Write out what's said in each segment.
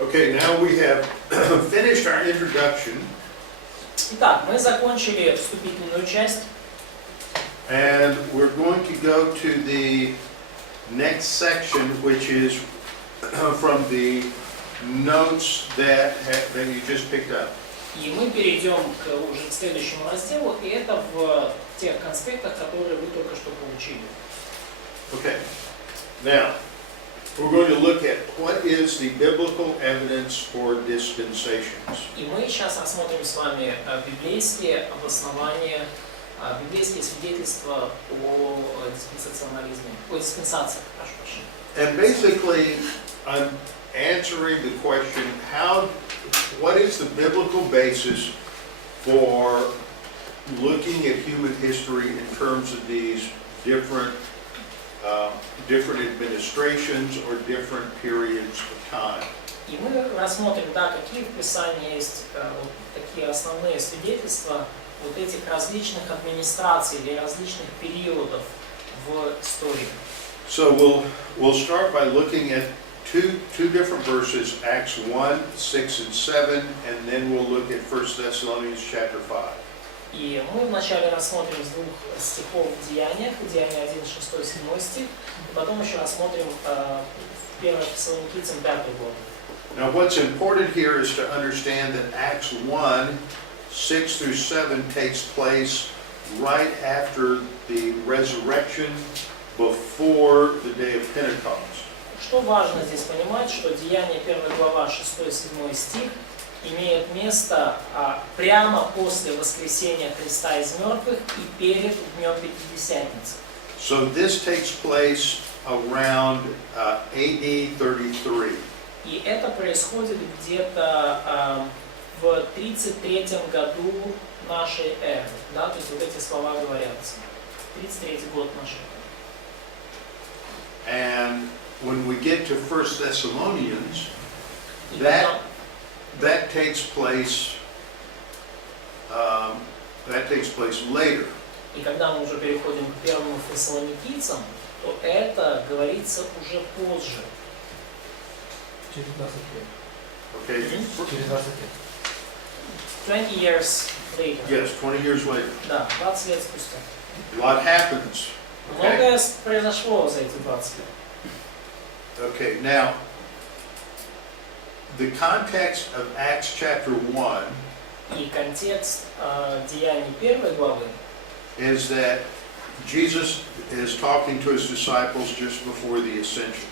Okay, now we have finished our introduction. Итак, мы закончили вступительную часть. And we're going to go to the next section, which is from the notes that you just picked up. И мы перейдем уже к следующему разделу, и это в тех конспектах, которые вы только что получили. Okay. Now, we're going to look at what is the biblical evidence for dispensations. И мы сейчас рассмотрим с вами библейские обоснования, библейские свидетельства о диспенсационализме, о диспенсациях, прошу прощения. And basically, I'm answering the question, what is the biblical basis for looking at human history in terms of these different administrations or different periods of time? И мы рассмотрим, какие в Писании есть вот такие основные свидетельства вот этих различных администраций или различных периодов в истории. So we'll start by looking at two different verses, Acts 1, 6 and 7, and then we'll look at 1 Thessalonians chapter 5. И мы вначале рассмотрим с двух стихов в Деяниях, Деяния 1, 6, 7 стих, и потом еще рассмотрим 1 Фессалоникийцам 5 главу. Now what's important here is to understand that Acts 1, 6 through 7 takes place right after the resurrection, before the day of Pentecost. Что важно здесь понимать, что Деяния 1 глава 6-7 стих имеет место прямо после воскресения Христа из мертвых и перед Днем Пятидесятницы. So this takes place around AD 33. И это происходит где-то в 33-м году нашей эры. Да, то есть вот эти слова говорятся. 33-й год нашей эры. And when we get to 1 Thessalonians, that takes place later. И когда мы уже переходим к первому Фессалоникийцам, то это говорится уже позже. Через 20 лет. Okay? Через 20 лет. 20 years later. Yes, 20 years later. Да, 20 лет спустя. A lot happens. Okay? Многое произошло за эти 20 лет. Okay, now, the context of Acts chapter 1 И контекст Деяний 1 главы is that Jesus is talking to his disciples just before the ascension.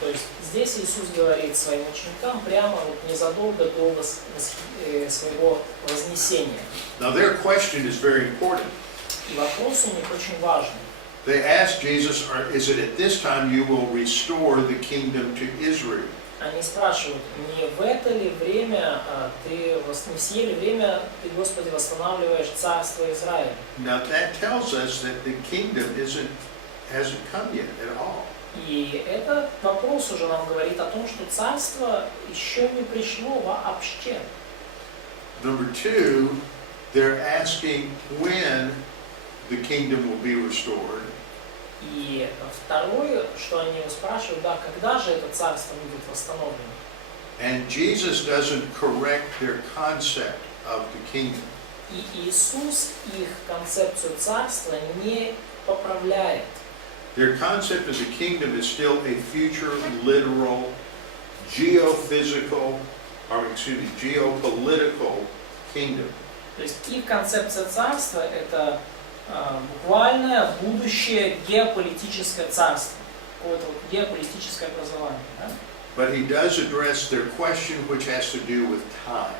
То есть здесь Иисус говорит своим ученикам прямо вот незадолго до своего вознесения. Now their question is very important. И вопрос у них очень важный. They asked Jesus, is it at this time you will restore the kingdom to Israel? Они спрашивают, не в это ли время не в сие ли время ты, Господи, восстанавливаешь царство Израиля? Now that tells us that the kingdom hasn't come yet at all. И этот вопрос уже нам говорит о том, что царство еще не пришло вообще. Number two, they're asking when the kingdom will be restored. И второе, что они его спрашивают, когда же это царство будет восстановлено? And Jesus doesn't correct their concept of the kingdom. И Иисус их концепцию царства не поправляет. Their concept of the kingdom is still a future, literal, geopolitical kingdom. То есть их концепция царства – это буквальное будущее геополитическое царство, какое-то вот геополитическое образование. Да? But he does address their question, which has to do with time.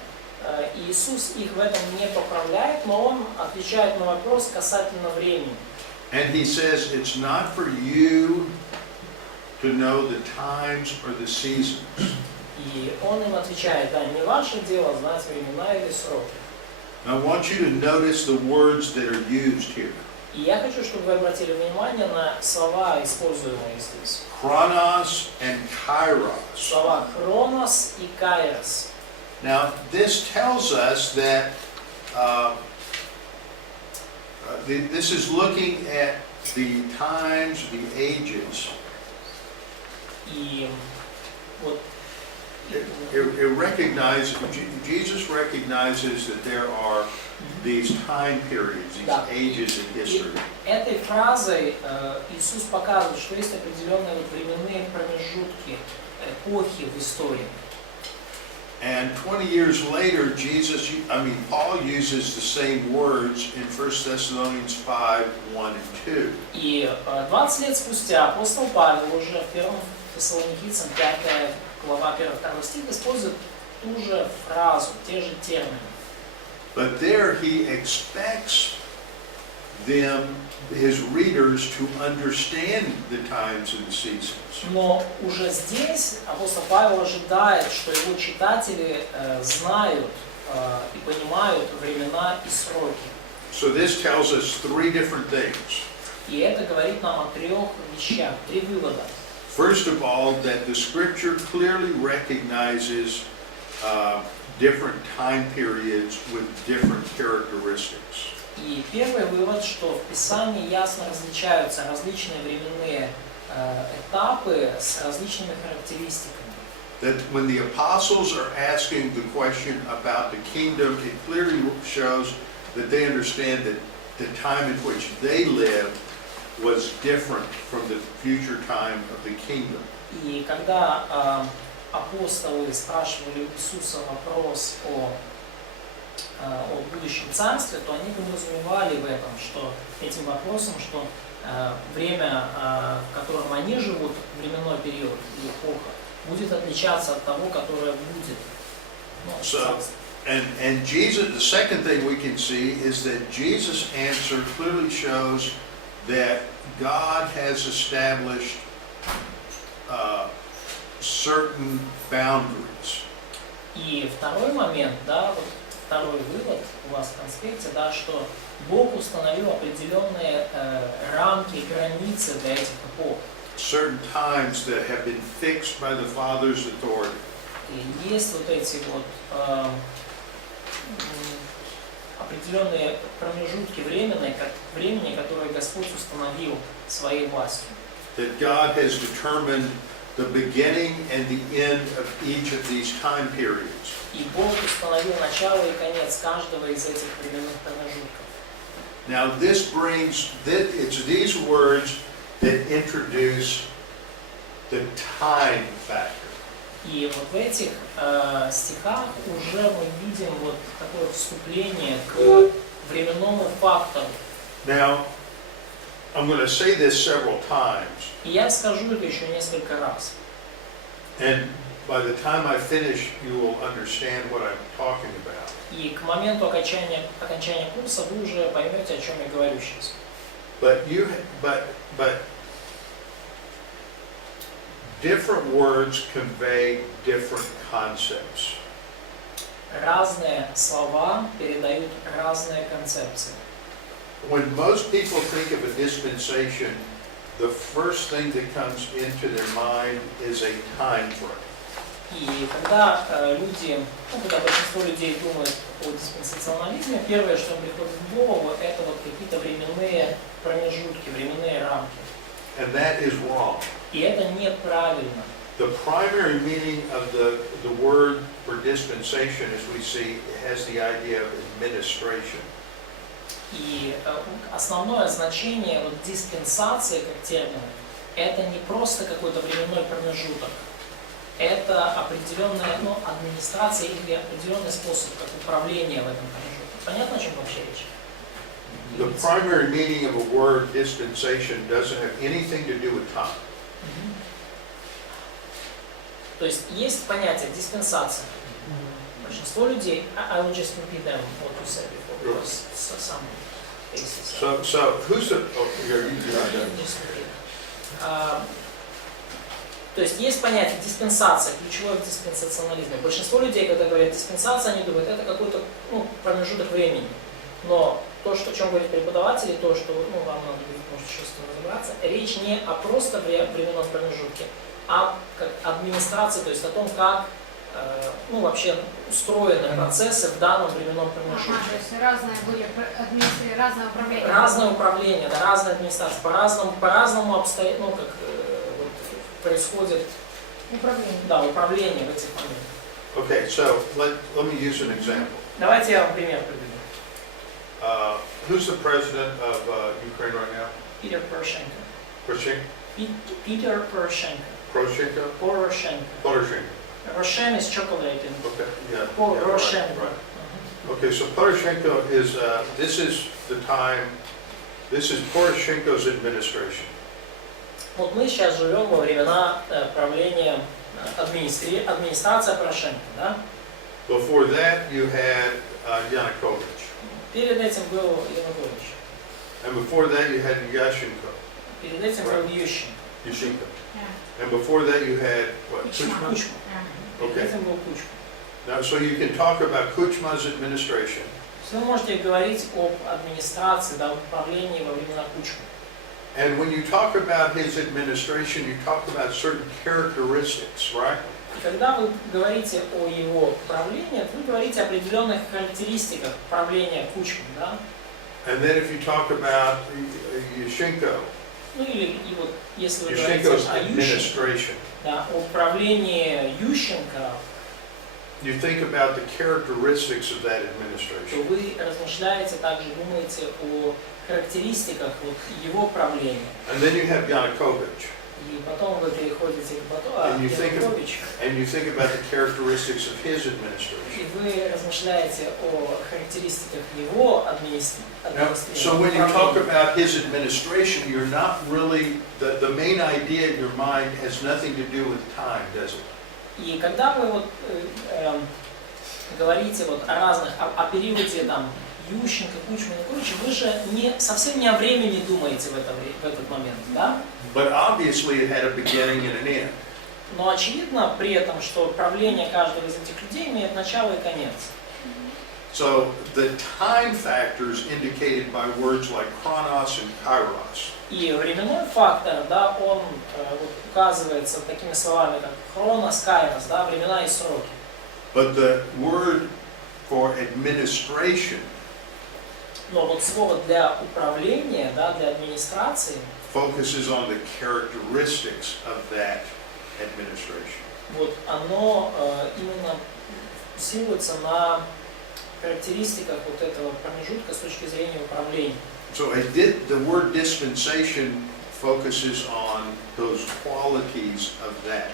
Иисус их в этом не поправляет, но он отвечает на вопрос касательно времени. And he says it's not for you to know the times or the seasons. И он им отвечает, не ваше дело знать времена или сроки. Now, I want you to notice the words that are used here. И я хочу, чтобы вы обратили внимание на слова, используемые здесь. Chronos and kairos. Слова хронос и кайрос. Now, this tells us that this is looking at the times, the ages. И вот Jesus recognizes that there are these time periods, these Да. ages in history. Этой фразой Иисус показывает, что есть определенные вот временные промежутки, эпохи в истории. And 20 years later, Paul uses the same words in 1 Thessalonians 5, 1 and 2. И 20 лет спустя апостол Павел уже в 1 Фессалоникийцам 5 глава 1-2 стих использует ту же фразу, те же термины. But there he expects his readers, to understand the times and the seasons. Но уже здесь апостол Павел ожидает, что его читатели знают и понимают времена и сроки. So this tells us three different things. И это говорит нам о трех вещах, три вывода. First of all, that the scripture clearly recognizes different time periods with different characteristics. И первый вывод, что в Писании ясно различаются различные временные этапы с различными характеристиками. That when the apostles are asking the question about the kingdom, it clearly shows that they understand that the time in which they lived was different from the future time of the kingdom. И когда апостолы спрашивали у Иисуса вопрос о будущем царстве, то они подразумевали в этом, что этим вопросом, что время, в котором они живут, временной период или эпоха, будет отличаться от того, которое будет. And Jesus, the second thing we can see is that Jesus' answer clearly shows that God has established certain boundaries. И второй момент, да, вот второй вывод у вас в конспекте, да, что Бог установил определенные рамки, границы для этих эпох. Certain times that have been fixed by the Father's authority. И есть вот эти вот определенные промежутки времени, которые Господь установил своей властью. That God has determined the beginning and the end of each of these time periods. И Бог установил начало и конец каждого из этих временных промежутков. Now it's these words that introduce the time factor. И вот в этих стихах уже мы видим вот такое вступление к временному фактору. Now, I'm going to say this several times. И я скажу это еще несколько раз. And by the time I finish, you will understand what I'm talking about. И к моменту окончания курса вы уже поймете, о чем я говорю сейчас. But different words convey different concepts. Разные слова передают разные концепции. When most people think of a dispensation, the first thing that comes into their mind is a time frame. И когда когда большинство людей думают о диспенсационализме, первое, что им приходит в голову, это вот какие-то временные промежутки, временные рамки. And that is wrong. И это неправильно. The primary meaning of the word for dispensation, as we see, has the idea of administration. И основное значение вот диспенсации как термина – это не просто какой-то временной промежуток, это определенная администрация или определенный способ как управления в этом промежутке. Понятно, о чем вообще речь? The primary meaning of a word dispensation doesn't have anything to do with time. То есть есть понятие диспенсация. Большинство людей, I will just repeat them what you said before, because some cases. So who's the? Oh, you're not done. То есть есть понятие диспенсация, ключевое в диспенсационализме. Большинство людей, когда говорят диспенсация, они думают, это какой-то промежуток времени. Но то, о чем говорит преподаватель, и то, что вам надо будет, может, еще с этим разобраться, речь не о просто временном промежутке, а как администрации, то есть о том, как вообще устроены процессы в данном временном промежутке. То есть разные были разное управление. Разное управление, да, разная администрация, по-разному происходит Управление. Да, управление в этих моментах. Okay, so let me use an example. Давайте я вам пример приведу. Who's the president of Ukraine right now? Питер Порошенко. Poroshenko? Питер Порошенко. Poroshenko? Порошенко. Poroshenko. Roshen is chocolate in Okay, yeah. Порошенко. Right. Okay, so Poroshenko is, this is the time, this is Poroshenko's administration. Вот мы сейчас живем во времена правления администрация Порошенко, да? Before that, you had Yanukovych. Перед этим был Янукович. And before that, you had Yushchenko. Перед этим был Ющенко. Yushchenko. Yeah. And before that, you had, what, Kuchma. Kuchma? Кучма. Перед Okay. этим был Кучма. Now, so you can talk about Kuchma's administration. Вы можете говорить об администрации, да, об управлении во времена Кучмы. And when you talk about his administration, you talk about certain characteristics, right? И когда вы говорите о его правлении, вы говорите о определенных характеристиках правления Кучмы, да? And then if you talk about Yushchenko, Ну или и вот если вы говорите Yushchenko's о Ющенко, administration, да, о правлении Ющенко, you think about the characteristics of that то administration. вы размышляете, также думаете о характеристиках вот его правления. And then you have Yanukovych, И потом вы переходите к And you think of- Януковичу, and you think about the characteristics of his administration. и вы размышляете о характеристиках его Now, so when you talk about his administration, you're not really, the main idea in your mind has nothing to do with time, does it? И когда вы вот говорите вот о разных, о периоде там Ющенко, Кучма, Януковича, вы же совсем не о времени думаете в этот момент, да? But obviously it had a beginning and an end. Но очевидно при этом, что правление каждого из этих людей имеет начало и конец. So the time factors indicated by words like chronos and kairos. И временной фактор, да, он вот указывается такими словами, как хронос, кайрос, да, времена и сроки. But the word for administration Но вот слово для управления, да, для администрации, focuses on the characteristics of that administration. вот оно именно силуется на характеристиках вот этого промежутка с точки зрения управления. So the word dispensation focuses on those qualities of that,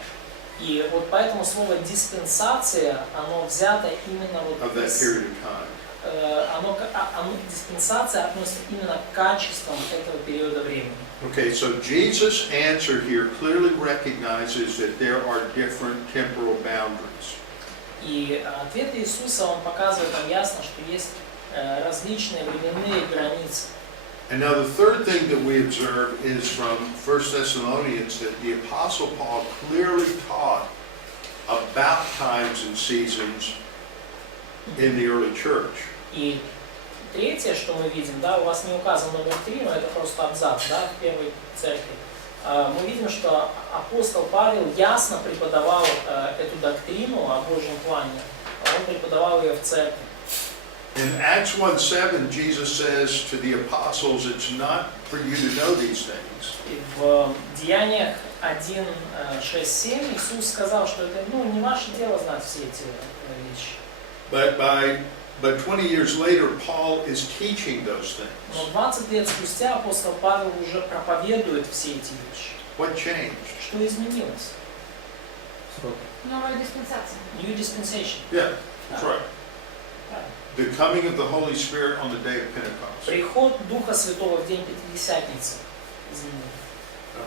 И вот поэтому слово диспенсация, оно взято именно вот of that из, period of time. диспенсация относится именно к качествам этого периода времени. Okay, so Jesus' answer here clearly recognizes that there are different temporal boundaries. И ответ Иисуса, он показывает нам ясно, что есть различные временные границы. And now the third thing that we observe is from 1 Thessalonians that the Apostle Paul clearly taught about times and seasons in the early church. И третье, что мы видим, да, у вас не указан номер 3, но это просто абзац, да, в первой церкви. Мы видим, что апостол Павел ясно преподавал эту доктрину о Божьем плане. Он преподавал ее в церкви. In Acts 1:7, Jesus says to the apostles, it's not for you to know these things. И в Деяниях 1, 6, 7 Иисус сказал, что это не ваше дело знать все эти вещи. But 20 years later, Paul is teaching those things. Но 20 лет спустя апостол Павел уже проповедует все эти вещи. What changed? Что изменилось? Срок. Новая диспенсация. New dispensation. Yeah, that's right. Правильно. The coming of the Holy Spirit on the day of Pentecost. Приход Духа Святого в день Пятидесятницы изменил.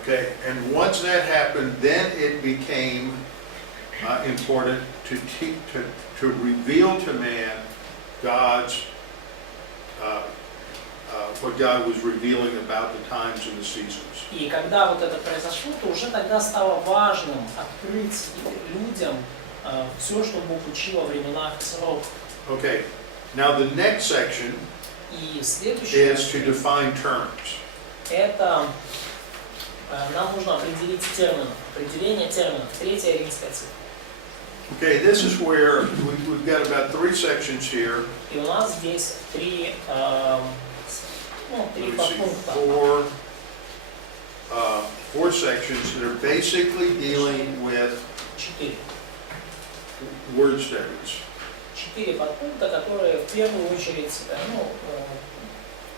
Okay, and once that happened, then it became important to reveal to man God's what God was revealing about the times and the seasons. И когда вот это произошло, то уже тогда стало важным открыть людям все, что Бог учил о временах и сроках. Okay, now the next section И следующее, is to define terms. это нам нужно определить термины, определение терминов. Третья римская цифра. Okay, this is where we've got about 3 sections here. И у нас здесь три Let me see, подпункта. 4, four sections that are basically dealing with 4. word studies. 4 подпункта, которые в первую очередь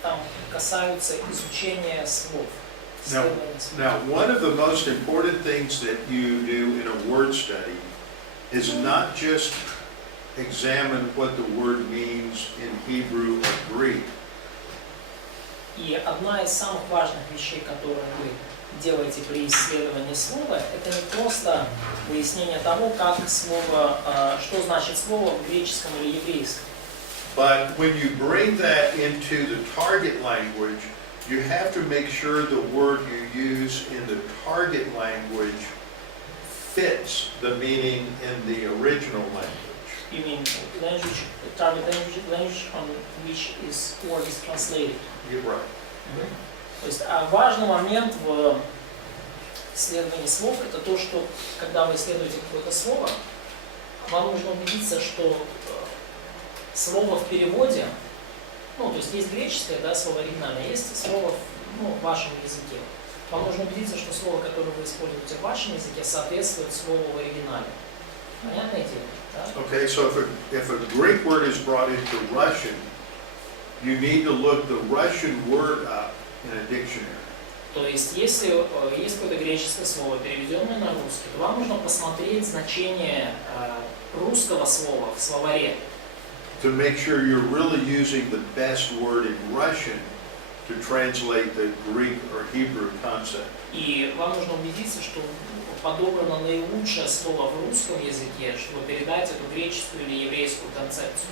там касаются изучения слов. исследования слов. Now, one of the most important things that you do in a word study is not just examine what the word means in Hebrew or Greek, И одна из самых важных вещей, которые вы делаете при исследовании слова, это не просто выяснение того, как слово, что значит слово в греческом или еврейском. but when you bring that into the target language, you have to make sure the word you use in the target language fits the meaning in the original language. You mean language, target language on which is word is translated. You're right. То есть важный момент в исследовании слов это то, что когда вы исследуете какое-то слово, вам нужно убедиться, что слово в переводе, то есть есть греческое, да, слово оригинальное, есть слово в вашем языке. Вам нужно убедиться, что слово, которое вы используете в вашем языке, соответствует слову в оригинале. Понятное дело? Да? Okay, so if a Greek word is brought into Russian, you need to look the Russian word up in a dictionary. То есть, если есть какое-то греческое слово, переведенное на русский, то вам нужно посмотреть значение русского слова в словаре. To make sure you're really using the best word in Russian to translate the Greek or Hebrew concept. И вам нужно убедиться, что подобрано наилучшее слово в русском языке, чтобы передать эту греческую или еврейскую концепцию.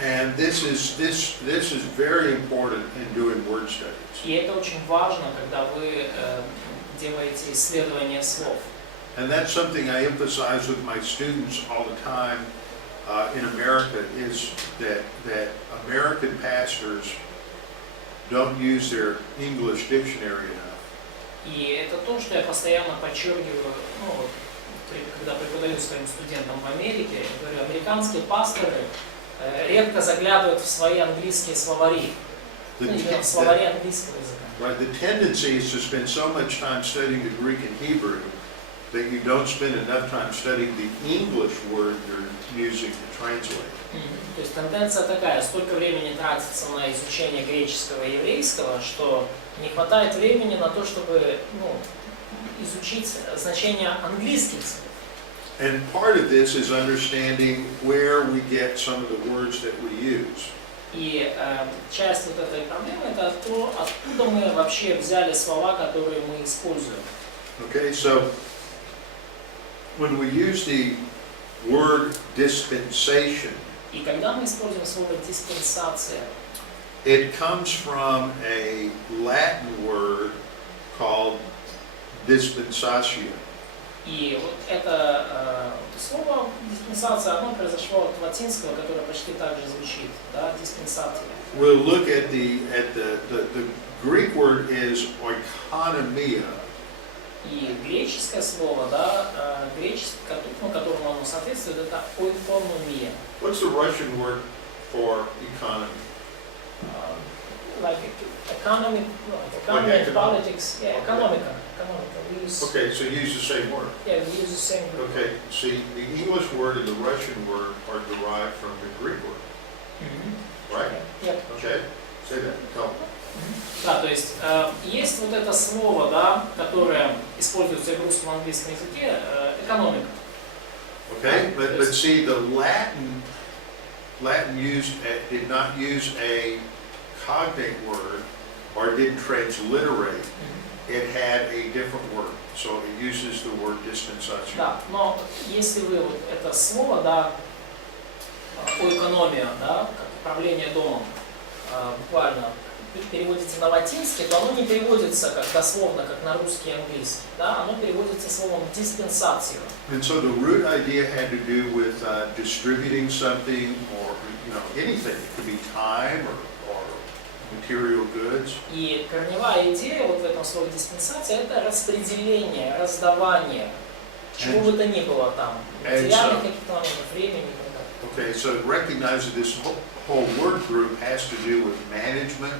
And this is very important in doing word studies. И это очень важно, когда вы делаете исследование слов. And that's something I emphasize with my students all the time in America is that American pastors don't use their English dictionary enough. И это то, что я постоянно подчеркиваю, когда преподаю своим студентам в Америке, я говорю, американские пасторы редко заглядывают в свои английские словари, в словари английского языка. Right, the tendency is to spend so much time studying the Greek and Hebrew that you don't spend enough time studying the English word you're using to translate. То есть тенденция такая, столько времени тратится на изучение греческого и еврейского, что не хватает времени на то, чтобы изучить значение английских слов. And part of this is understanding where we get some of the words that we use. И часть вот этой проблемы это то, откуда мы вообще взяли слова, которые мы используем. Okay, so when we use the word dispensation, И когда мы используем слово диспенсация, it comes from a Latin word called dispensatio. и вот это слово диспенсация, оно произошло от латинского, которое почти так же звучит, да, диспенсатия. We'll look at the Greek word is oikonomia. И греческое слово, да, которому оно соответствует, это oikonomia. What's the Russian word for economy? Like economy, economic. politics, yeah, economica. We use, Okay, so you use the same word. yeah, we use the same word. Okay, see, the English word and the Russian word are derived from the Greek word, right? Yeah. Okay, say that. Tell me. Да, то есть есть вот это слово, да, которое используется и в русском и английском языке, экономика. Okay, but see, the Latin did not use a cognate word or didn't transliterate. It had a different word, so it uses the word dispensation. Да, но если вы вот это слово, да, оэкономия, да, как управление домом, буквально переводите на латинский, то оно не переводится как дословно, как на русский и английский, да, оно переводится словом диспенсацио. And so the root idea had to do with distributing something or anything. It could be time or material goods. И корневая идея вот в этом слове диспенсация это распределение, раздавание, чего бы то ни было там, материальных каких-то моментов, времени и так далее. Okay, so it recognizes this whole word group has to do with management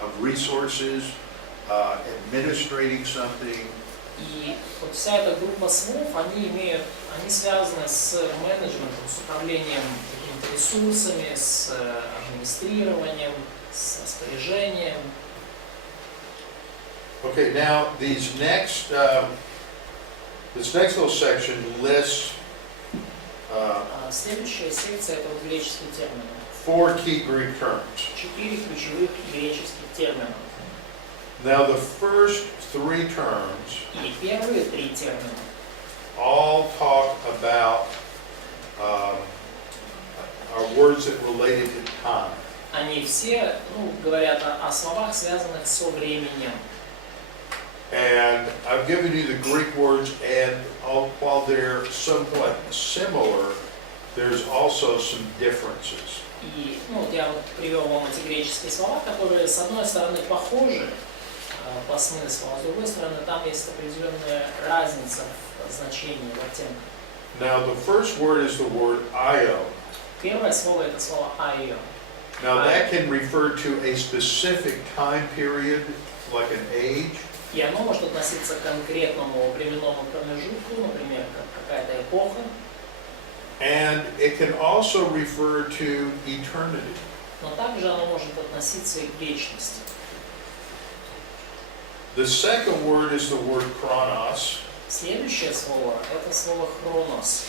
of resources, administrating something. И вот вся эта группа слов, они связаны с менеджментом, с управлением какими-то ресурсами, с администрированием, с распоряжением. Okay, now this next little section lists Следующая секция — это вот греческие термины. 4 key Greek terms. 4 ключевых греческих термина. Now the first 3 terms И первые 3 термина all talk about are words that related to time. они все говорят о словах, связанных со временем. And I've given you the Greek words, and while they're somewhat similar, there's also some differences. И я вот привел вам эти греческие слова, которые с одной стороны похожи по смыслу, а с другой стороны там есть определенная разница в значении, в оттенках. Now the first word is the word ion. Первое слово — это слово «aion». Now that can refer to a specific time period, like an age. И оно может относиться к конкретному временному промежутку, например, как какая-то эпоха. And it can also refer to eternity. Но также оно может относиться и к вечности. The second word is the word chronos, Следующее слово — это слово «хронос»,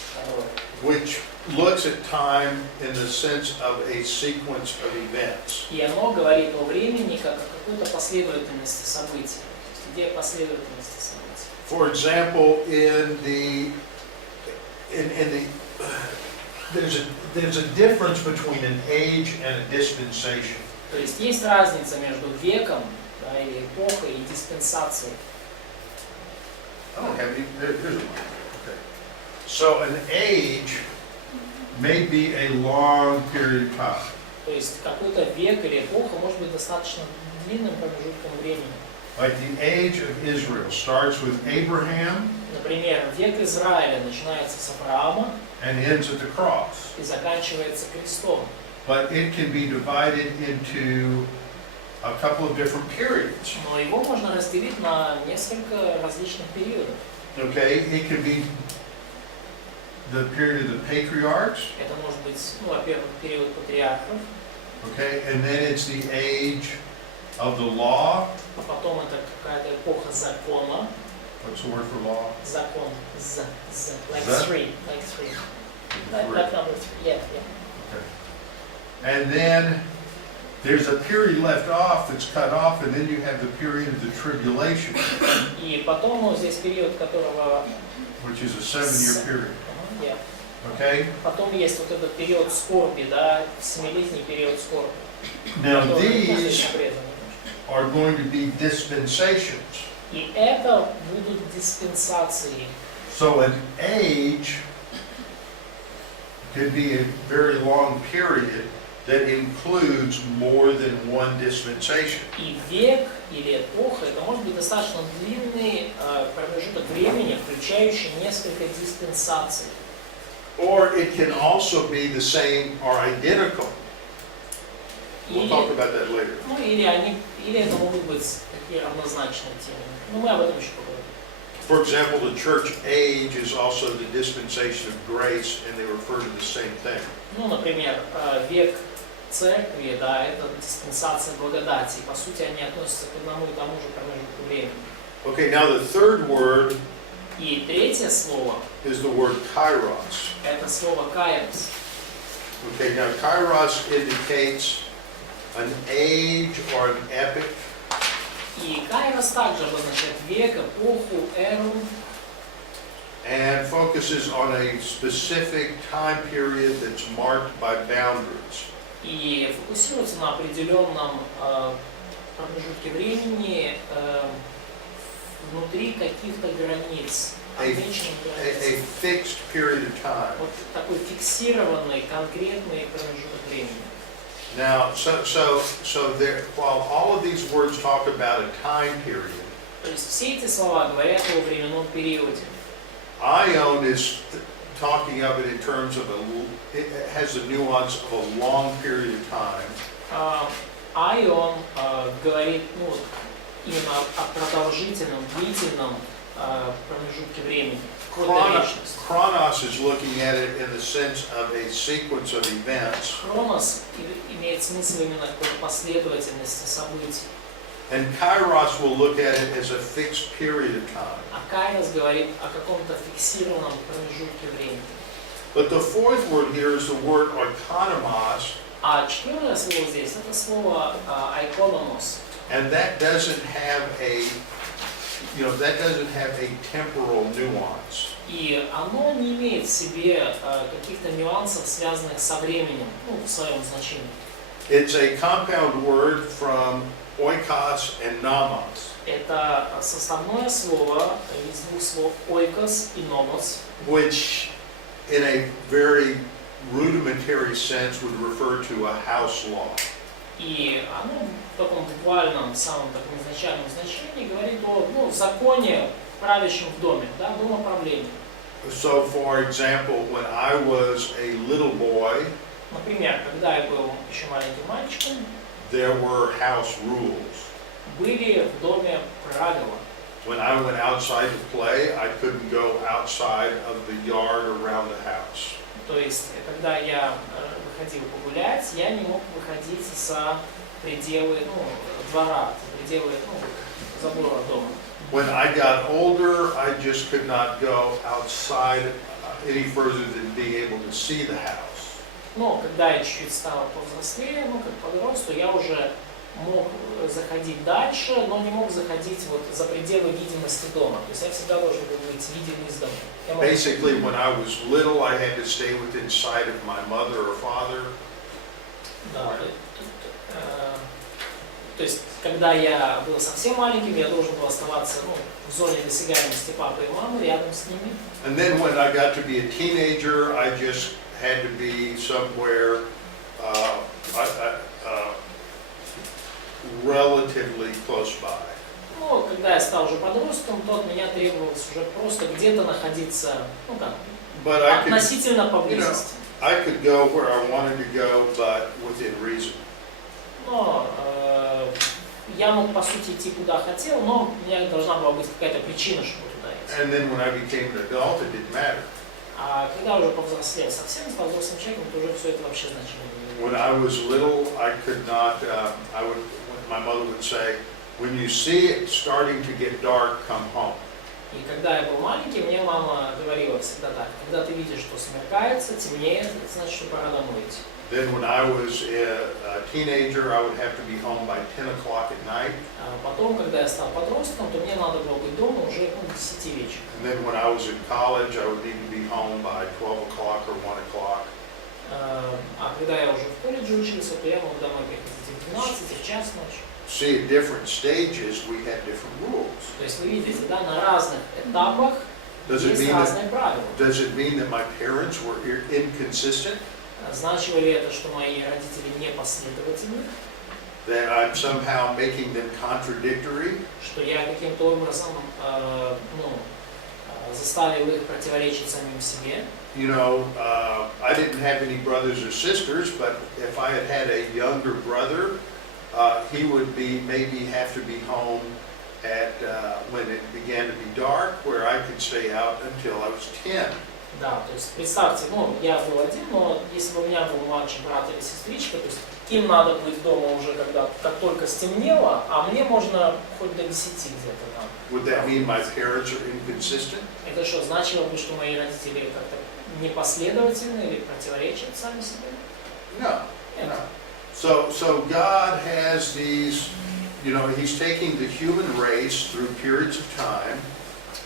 which looks at time in the sense of a sequence of events. и оно говорит о времени как о какой-то последовательности событий, то есть идея последовательности событий. For example, there's a difference between an age and a dispensation. То есть разница между веком, да, или эпохой и диспенсацией. I don't have any, here's one. Okay. So an age may be a long period of time. То есть какой-то век или эпоха может быть достаточно длинным промежутком времени. Like the age of Israel starts with Abraham Например, век Израиля начинается с Авраама and ends at the cross. и заканчивается крестом. But it can be divided into a couple of different periods. Но его можно разделить на несколько различных периодов. Okay, it could be the period of the patriarchs, Это может быть, во-первых, период патриархов, okay, and then it's the age of the law. а потом это какая-то эпоха закона. What's the word for law? Закон, like За? three. Like number 3, yeah. Okay. And then there's a period left off that's cut off, and then you have the period of the tribulation, И потом здесь период, которого... which is a 7-year period. Yeah. Okay? Потом есть вот этот период скорби, да, 7-летний период скорби. Now который these относится к преданным. are going to be dispensations. И это будут диспенсации. So an age could be a very long period that includes more than one dispensation. И век или эпоха, это может быть достаточно длинный промежуток времени, включающий несколько диспенсаций. Or it can also be the same or identical. We'll talk about that later. Или это могут быть такие равнозначные темы. Но мы об этом еще поговорим. For example, the church age is also the dispensation of grace, and they refer to the same thing. Например, век церкви, да, это диспенсация благодати. По сути, они относятся к одному и тому же промежутку времени. Okay, now the third word И третье слово is the word kairos. – это слово «кайрос». Okay, now kairos indicates an age or an epoch. И кайрос также обозначает век, эпоху, эру, And focuses on a specific time period that's marked by boundaries. и фокусируется на определенном промежутке времени внутри каких-то границ, отмеченных A границ. fixed period of time. Вот такой фиксированный, конкретный промежуток времени. Now, so there, while all of these words talk about a time period, То есть все эти слова говорят о временном периоде. Ion is talking of it in terms of it has the nuance of a long period of time. Айон говорит, именно о продолжительном, длительном промежутке времени, вечность. Chronos is looking at it in the sense of a sequence of events. Хронос имеет смысл именно как последовательности событий. And Kairos will look at it as a fixed period of time. А Кайрос говорит о каком-то фиксированном промежутке времени. But the fourth word here is the word oikonomos, А четвертое слово здесь это слово айкономос. and that doesn't have a, temporal nuance. И оно не имеет в себе каких-то нюансов, связанных со временем, в своем значении. It's a compound word from oikos and nomos, Это составное слово из двух слов ойкос и номос, which in a very rudimentary sense would refer to a house law. и оно в таком буквальном, самом таком изначальном значении говорит о законе, правящем в доме, домоправлении. So, for example, when I was a little boy, Например, когда я был еще маленьким мальчиком, there were house rules. были в доме правила. When I went outside to play, I couldn't go outside of the yard around the house. То есть, когда я выходил погулять, я не мог выходить за пределы двора, за пределы забора дома. When I got older, I just could not go outside any further than being able to see the house. Но когда я чуть-чуть стал повзрослее, как подросту, я уже мог заходить дальше, но не мог заходить за пределы видимости дома. То есть я всегда должен был быть видим из дома. Basically, when I was little, I had to stay within sight of my mother or father. Да, то есть, когда я был совсем маленьким, я должен был оставаться в зоне досягаемости папы и мамы, рядом с ними. And then when I got to be a teenager, I just had to be somewhere relatively close by. Но когда я стал уже подростком, то от меня требовалось уже просто где-то находиться, But I could, относительно поблизости. I could go where I wanted to go, but within reason. Но я мог, по сути, идти куда хотел, но у меня должна была быть какая-то причина, чтобы туда идти. And then when I became an adult, it didn't matter. А когда уже повзрослел, совсем стал взрослым человеком, то уже все это вообще значение не имеет. When I was little, I could not, my mother would say, when you see it starting to get dark, come home. И когда я был маленький, мне мама говорила всегда так: когда ты видишь, что смеркается, темнеет, это значит, что пора домой идти. Then when I was a teenager, I would have to be home by 10 o'clock at night. А потом, когда я стал подростком, то мне надо было быть дома уже к 10 вечера. And then when I was in college, I would need to be home by 12 o'clock or 1 o'clock. А когда я уже в колледже учился, то я мог домой приходить в 12, в час ночи. See, at different stages, we had different rules. То есть вы видите, на разных этапах есть разные правила. Does it mean that my parents were inconsistent? Значило ли это, что мои родители непоследовательны? That I'm somehow making them contradictory? Что я каким-то образом заставил их противоречить самим себе? I didn't have any brothers or sisters, but if I had had a younger brother, he would maybe have to be home at when it began to be dark, where I could stay out until I was 10. Да, то есть представьте, я был один, но если бы у меня был младший брат или сестричка, то есть им надо быть дома уже как только стемнело, а мне можно хоть до 10 где-то там. Would that mean my parents are inconsistent? Это что, значило бы, что мои родители как-то непоследовательны или противоречат сами себе? No. Нет. So God has these, He's taking the human race through periods of time.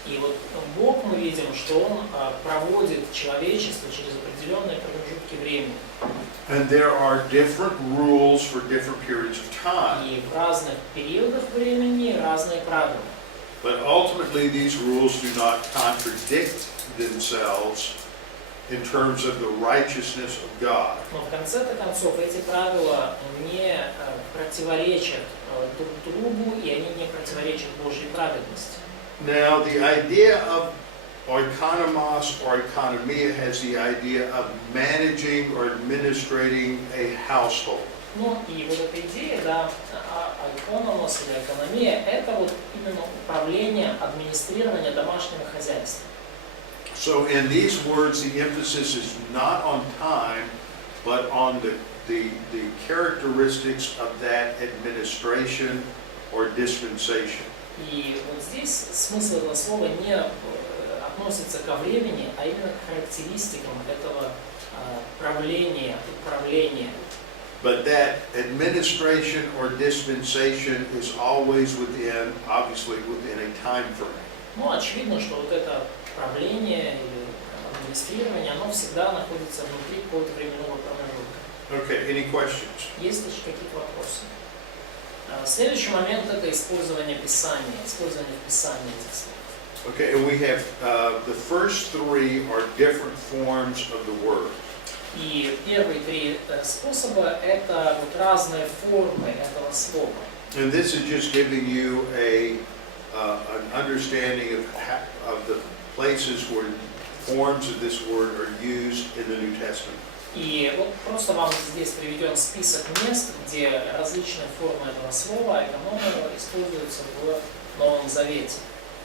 И вот Бог, мы видим, что Он проводит человечество через определенные промежутки времени. And there are different rules for different periods of time. И в разных периодах времени разные правила. But ultimately these rules do not contradict themselves in terms of the righteousness of God. Но в конце-то концов эти правила не противоречат друг другу, и они не противоречат Божьей праведности. Now, the idea of oikonomos or economia has the idea of managing or administrating a household. Ну и вот эта идея, экономос или экономия – это вот именно управление, администрирование домашнего хозяйства. So in these words, the emphasis is not on time, but on the characteristics of that administration or dispensation. И вот здесь смысл этого слова не относится ко времени, а именно к характеристикам этого правления, управления. But that administration or dispensation is always obviously within a time frame. Ну, очевидно, что вот это правление или администрирование, оно всегда находится внутри какого-то временного промежутка. Okay, any questions? Есть ли какие-то вопросы? Следующий момент – это использование Писания, использование в Писании этих слов. Okay, and we have the first three are different forms of the word. И первые три способа – это вот разные формы этого слова. And this is just giving you an understanding of the places where forms of this word are used in the New Testament. И вот просто вам здесь приведен список мест, где различные формы этого слова, экономного, используются в Новом Завете.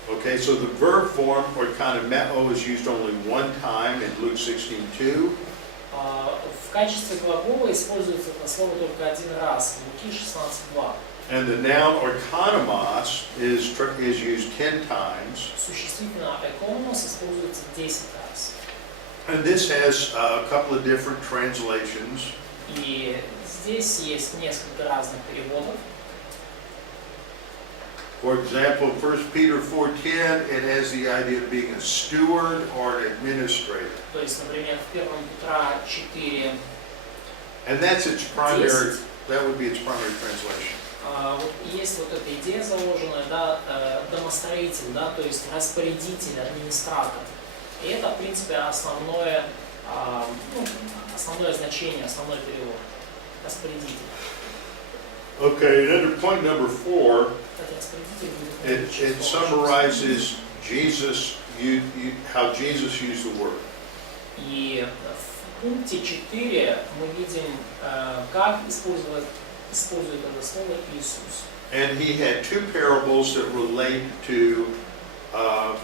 Okay, so the verb form, or kanomeo, is used only one time in Luke 16:2. В качестве глагола используется это слово только один раз, в Луки 16:2. And the noun or konomos is used 10 times. Существительное экономос используется 10 раз. And this has a couple of different translations. И здесь есть несколько разных переводов. For example, 1 Peter 4:10, it has the idea of being a steward or an administrator. То есть, например, в 1 Петра 4, And that's its primary, that would be its primary translation. вот есть вот эта идея заложенная, да, домостроитель, да, то есть распорядитель, администратор. И это, в принципе, основное, основное значение, основной перевод. Распорядитель. Okay, and under point number 4, Кстати, распорядитель будет it summarizes Jesus, how Jesus used the word. И в пункте 4 мы видим, как использует это слово Иисус. And he had two parables that relate to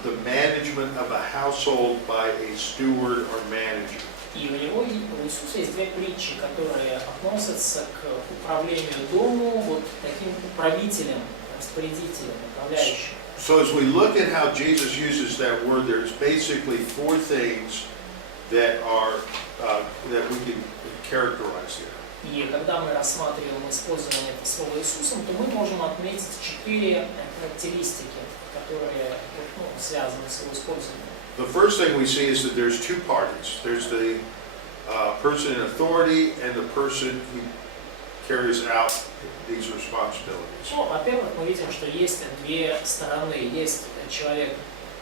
the management of a household by a steward or manager. И у Иисуса есть две притчи, которые относятся к управлению дому, вот таким управителем, распорядителем, управляющим. So as we look at how Jesus uses that word, there's basically four things that we can characterize there. И когда мы рассматриваем использование этого слова Иисусом, то мы можем отметить 4 характеристики, которые связаны с его использованием. The first thing we see is that there's two parties. There's the person in authority and the person who carries out these responsibilities. Ну, во-первых, мы видим, что есть две стороны. Есть человек,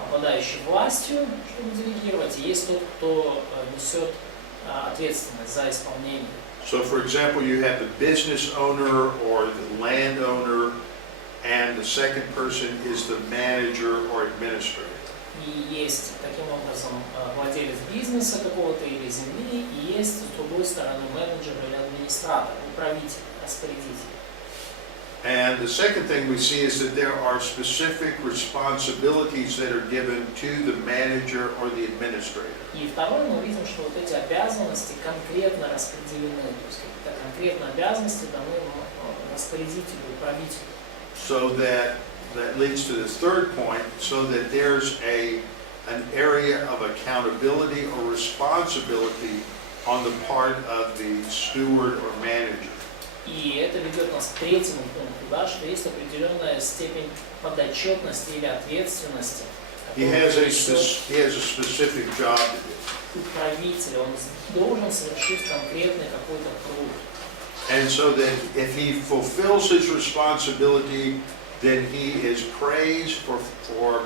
обладающий властью, чтобы делегировать, и есть тот, кто несет ответственность за исполнение. So, for example, you have the business owner or the landowner, and the second person is the manager or administrator. И есть, таким образом, владелец бизнеса какого-то или земли, и есть, с другой стороны, менеджер или администратор, управитель, распорядитель. And the second thing we see is that there are specific responsibilities that are given to the manager or the administrator. И второе, мы видим, что вот эти обязанности конкретно распределены, то есть какие-то конкретные обязанности даны распорядителю, управителю. So that leads to this third point, so that there's an area of accountability or responsibility on the part of the steward or manager. И это ведет нас к третьему пункту, да, что есть определенная степень подотчетности или ответственности. He has a specific job to do. Управитель, он должен совершить конкретный какой-то труд. And so that if he fulfills his responsibility, then he is praised for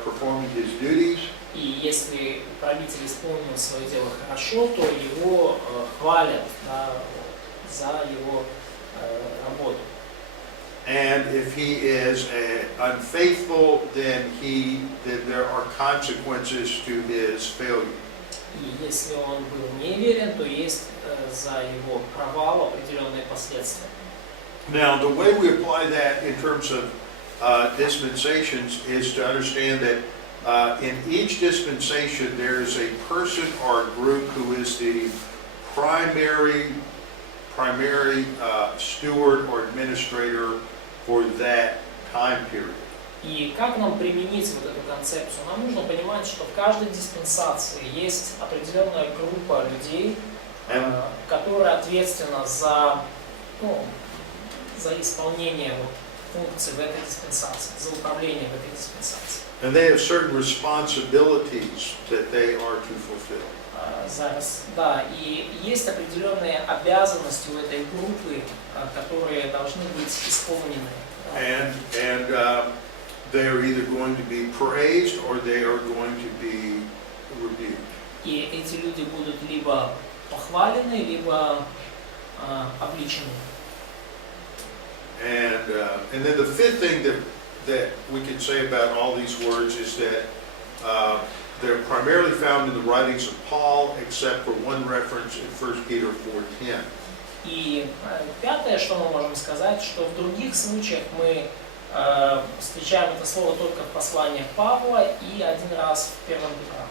performing his duties. И если управитель исполнил свое дело хорошо, то его хвалят, да, за его работу. And if he is unfaithful, then there are consequences to his failure. И если он был неверен, то есть за его провал определенные последствия. Now, the way we apply that in terms of dispensations is to understand that in each dispensation there is a person or a group who is the primary steward or administrator for that time period. И как нам применить вот эту концепцию? Нам нужно понимать, что в каждой диспенсации есть определенная группа людей, которая ответственна за исполнение функций в этой диспенсации, за управление в этой диспенсации. And they have certain responsibilities that they are to fulfill. Да, и есть определенные обязанности у этой группы, которые должны быть исполнены. And they are either going to be praised or they are going to be rebuked. И эти люди будут либо похвалены, либо обличены. And then the fifth thing that we can say about all these words is that they're primarily found in the writings of Paul, except for one reference in 1 Peter 4:10. И пятое, что мы можем сказать, что в других случаях мы встречаем это слово только в посланиях Павла и один раз в 1 Петра.